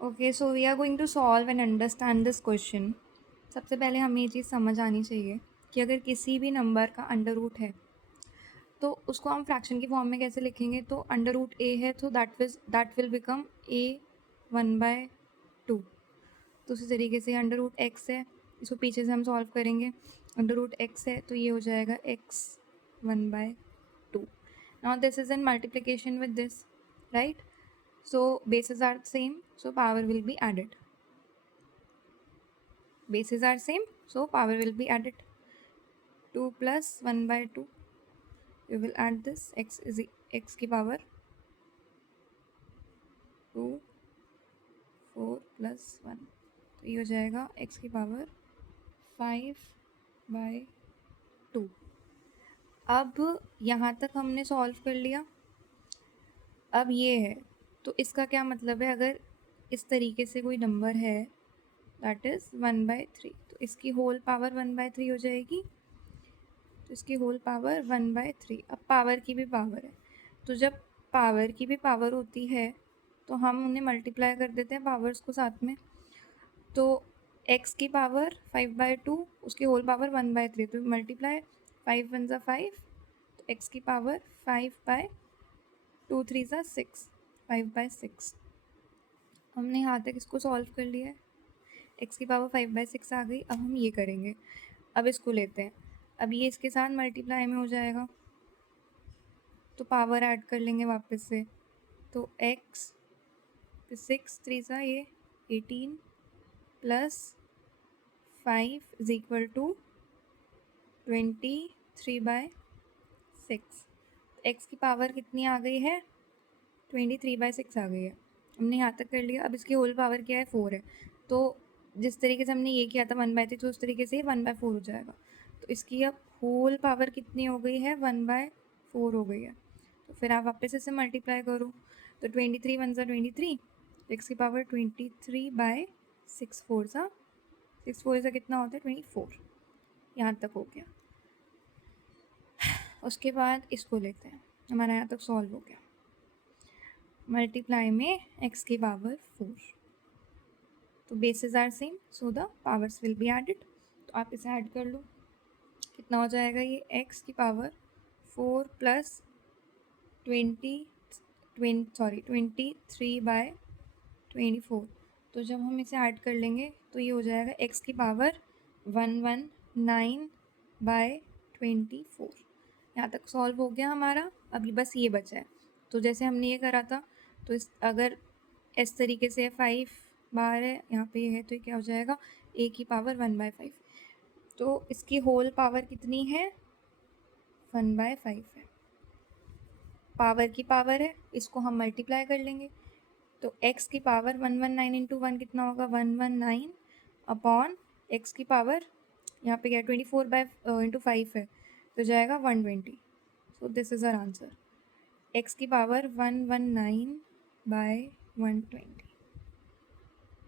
Okay, so we are going to solve and understand this question. सबसे पहले हमें ये चीज़ समझ आनी चाहिए कि अगर किसी भी नंबर का अंडर रूट है तो उसको हम फ्रैक्शन की फॉर्म में कैसे लिखेंगे। तो अंडर रूट ए है तो दैट विल बिकम ए 1/2। तो उसी तरीके से अंडर रूट एक्स है, इसको पीछे से हम सॉल्व करेंगे। अंडर रूट एक्स है तो ये हो जाएगा x 1/2। Now this is in multiplication with this, right? So bases are same, so power will be added. Bases are same, so power will be added. 2 plus 1/2. You will add this x की power 2, 4 plus 1. तो ये हो जाएगा x की power 5/2। अब यहाँ तक हमने सॉल्व कर लिया। अब ये है, तो इसका क्या मतलब है, अगर इस तरीके से कोई नंबर है दैट इज़ 1/3, तो इसकी होल पावर 1/3 हो जाएगी। तो इसकी होल पावर 1/3। अब पावर की भी पावर है, तो जब पावर की भी पावर होती है तो हम उन्हें मल्टीप्लाई कर देते हैं पावर्स को साथ में। तो x की पावर 5/2, उसकी होल पावर 1/3, तो मल्टीप्लाई 5 1 ज़ा 5, तो x की पावर 5/2 3 ज़ा 6, 5/6। हमने यहाँ तक इसको सॉल्व कर लिया है। x की पावर 5/6 आ गई। अब हम ये करेंगे, अब इसको लेते हैं। अब ये इसके साथ मल्टीप्लाई में हो जाएगा तो पावर ऐड कर लेंगे वापस से। तो x 6 3 सा ये 18 plus 5 is equal to 23/6। x की पावर कितनी आ गई है? 23/6 आ गई है। हमने यहाँ तक कर लिया। अब इसकी होल पावर क्या है? 4 है। तो जिस तरीके से हमने ये किया था 1/3, तो उस तरीके से 1/4 हो जाएगा। तो इसकी अब होल पावर कितनी हो गई है? 1/4 हो गई है। तो फिर आप वापस इसे मल्टीप्लाई करो। तो 23 1 ज़ा 23, एक्स की पावर 23/6, 4 सा 6, 4 से कितना होता है? 24। यहाँ तक हो गया। उसके बाद इसको लेते हैं, हमारा यहाँ तक सॉल्व हो गया। मल्टीप्लाई में x की पावर 4, तो bases are same, so the powers will be added. तो आप इसे ऐड कर लो, कितना हो जाएगा ये? x की पावर 4 प्लस 23/24। तो जब हम इसे ऐड कर लेंगे तो ये हो जाएगा x की पावर 119/24। यहाँ तक सॉल्व हो गया हमारा। अभी बस ये बचा है। तो जैसे हमने ये करा था, तो अगर इस तरीके से 5 बाहर है, यहाँ पे ये है, तो ये क्या हो जाएगा? a की पावर 1/5। तो इसकी होल पावर कितनी है? 1/5 है। पावर की पावर है, इसको हम मल्टीप्लाई कर लेंगे। तो x की पावर 119 इंटू 1 कितना होगा? 119 अपॉन x की पावर, यहाँ पे क्या 24/5 है, तो जाएगा 120। So this is our answer. x की पावर 119/120।